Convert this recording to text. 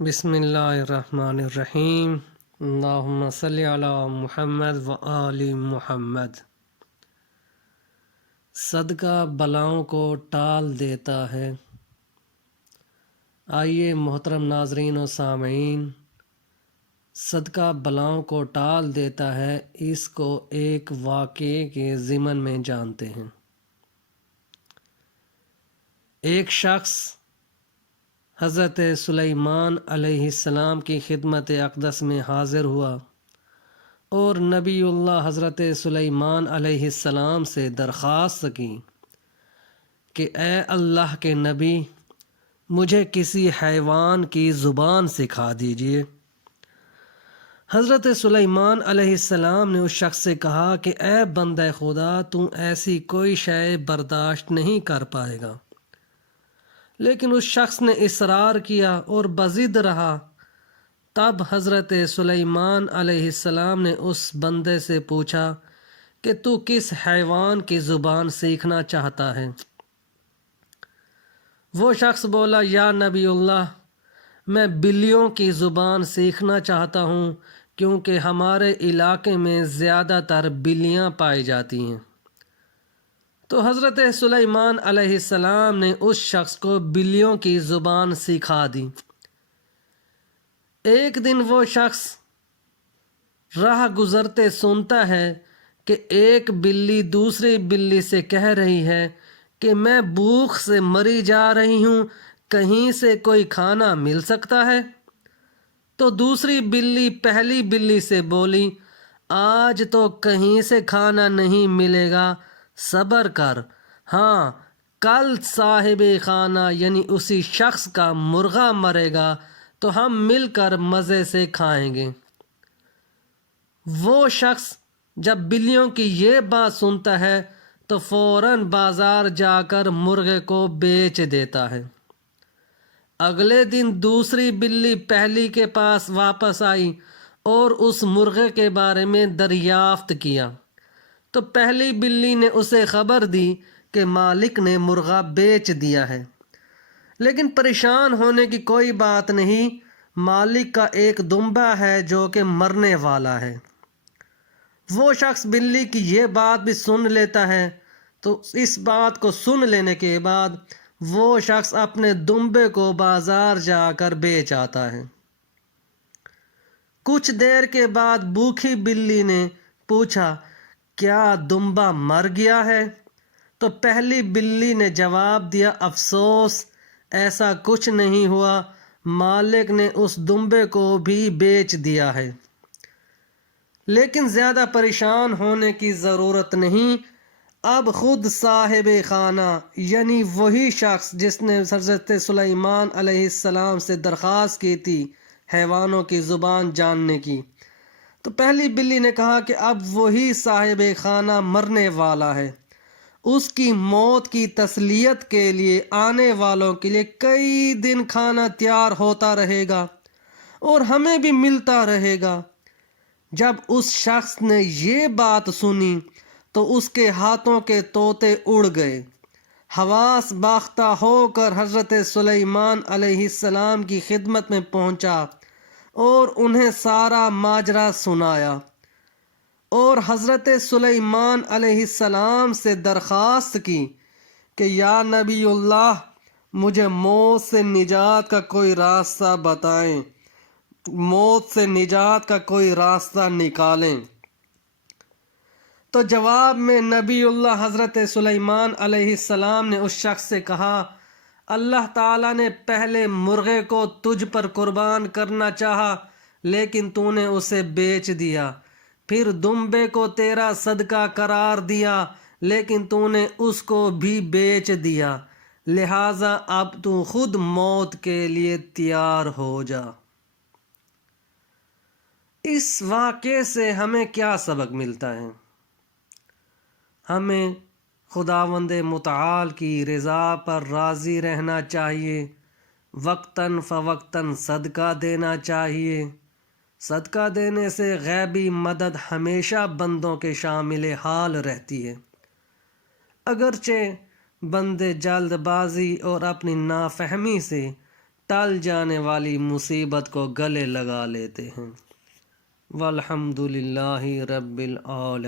بسم اللہ الرحمن الرحیم۔ اللہم صلی علی محمد و آل محمد۔ صدقہ بلاؤں کو ٹال دیتا ہے۔ آئیے محترم ناظرین و سامعین، صدقہ بلاؤں کو ٹال دیتا ہے، اس کو ایک واقعے کے ضمن میں جانتے ہیں۔ ایک شخص حضرت سلیمان علیہ السلام کی خدمت اقدس میں حاضر ہوا اور نبی اللہ حضرت سلیمان علیہ السلام سے درخواست کی کہ اے اللہ کے نبی، مجھے کسی حیوان کی زبان سکھا دیجیے۔ حضرت سلیمان علیہ السلام نے اس شخص سے کہا کہ اے بندہ خدا، تو ایسی کوئی شے برداشت نہیں کر پائے گا۔ لیکن اس شخص نے اصرار کیا اور بضد رہا۔ تب حضرت سلیمان علیہ السلام نے اس بندے سے پوچھا کہ تو کس حیوان کی زبان سیکھنا چاہتا ہے؟ وہ شخص بولا، یا نبی اللہ، میں بلیوں کی زبان سیکھنا چاہتا ہوں، کیونکہ ہمارے علاقے میں زیادہ تر بلیاں پائی جاتی ہیں۔ تو حضرت سلیمان علیہ السلام نے اس شخص کو بلیوں کی زبان سکھا دی۔ ایک دن وہ شخص راہ گزرتے سنتا ہے کہ ایک بلی دوسری بلی سے کہہ رہی ہے کہ میں بھوک سے مری جا رہی ہوں، کہیں سے کوئی کھانا مل سکتا ہے؟ تو دوسری بلی پہلی بلی سے بولی، آج تو کہیں سے کھانا نہیں ملے گا، صبر کر، ہاں کل صاحب خانہ یعنی اسی شخص کا مرغا مرے گا تو ہم مل کر مزے سے کھائیں گے۔ وہ شخص جب بلیوں کی یہ بات سنتا ہے تو فوراً بازار جا کر مرغے کو بیچ دیتا ہے۔ اگلے دن دوسری بلی پہلی کے پاس واپس آئی اور اس مرغے کے بارے میں دریافت کیا تو پہلی بلی نے اسے خبر دی کہ مالک نے مرغا بیچ دیا ہے۔ لیکن پریشان ہونے کی کوئی بات نہیں، مالک کا ایک دمبا ہے جو کہ مرنے والا ہے۔ وہ شخص بلی کی یہ بات بھی سن لیتا ہے، تو اس بات کو سن لینے کے بعد وہ شخص اپنے دمبے کو بازار جا کر بیچ آتا ہے۔ کچھ دیر کے بعد بھوکی بلی نے پوچھا، کیا دمبا مر گیا ہے؟ تو پہلی بلی نے جواب دیا، افسوس، ایسا کچھ نہیں ہوا، مالک نے اس دمبے کو بھی بیچ دیا ہے۔ لیکن زیادہ پریشان ہونے کی ضرورت نہیں، اب خود صاحب خانہ یعنی وہی شخص جس نے حضرت سلیمان علیہ السلام سے درخواست کی تھی حیوانوں کی زبان جاننے کی، تو پہلی بلی نے کہا کہ اب وہی صاحب خانہ مرنے والا ہے، اس کی موت کی تسلیت کے لیے آنے والوں کے لیے کئی دن کھانا تیار ہوتا رہے گا اور ہمیں بھی ملتا رہے گا۔ جب اس شخص نے یہ بات سنی تو اس کے ہاتھوں کے طوطے اڑ گئے، حواس باختہ ہو کر حضرت سلیمان علیہ السلام کی خدمت میں پہنچا اور انہیں سارا ماجرا سنایا اور حضرت سلیمان علیہ السلام سے درخواست کی کہ یا نبی اللہ، مجھے موت سے نجات کا کوئی راستہ بتائیں، موت سے نجات کا کوئی راستہ نکالیں۔ تو جواب میں نبی اللہ حضرت سلیمان علیہ السلام نے اس شخص سے کہا، اللہ تعالیٰ نے پہلے مرغے کو تجھ پر قربان کرنا چاہا لیکن تو نے اسے بیچ دیا، پھر دمبے کو تیرا صدقہ قرار دیا لیکن تو نے اس کو بھی بیچ دیا، لہٰذا اب تو خود موت کے لیے تیار ہو جا۔ اس واقعے سے ہمیں کیا سبق ملتا ہے؟ ہمیں خداوند متعال کی رضا پر راضی رہنا چاہیے، وقتاً فوقتاً صدقہ دینا چاہیے۔ صدقہ دینے سے غیبی مدد ہمیشہ بندوں کے شامل حال رہتی ہے۔ اگرچہ بندے جلد بازی اور اپنی نافہمی سے ٹل جانے والی مصیبت کو گلے لگا لیتے ہیں۔ والحمد للہ رب العالمین۔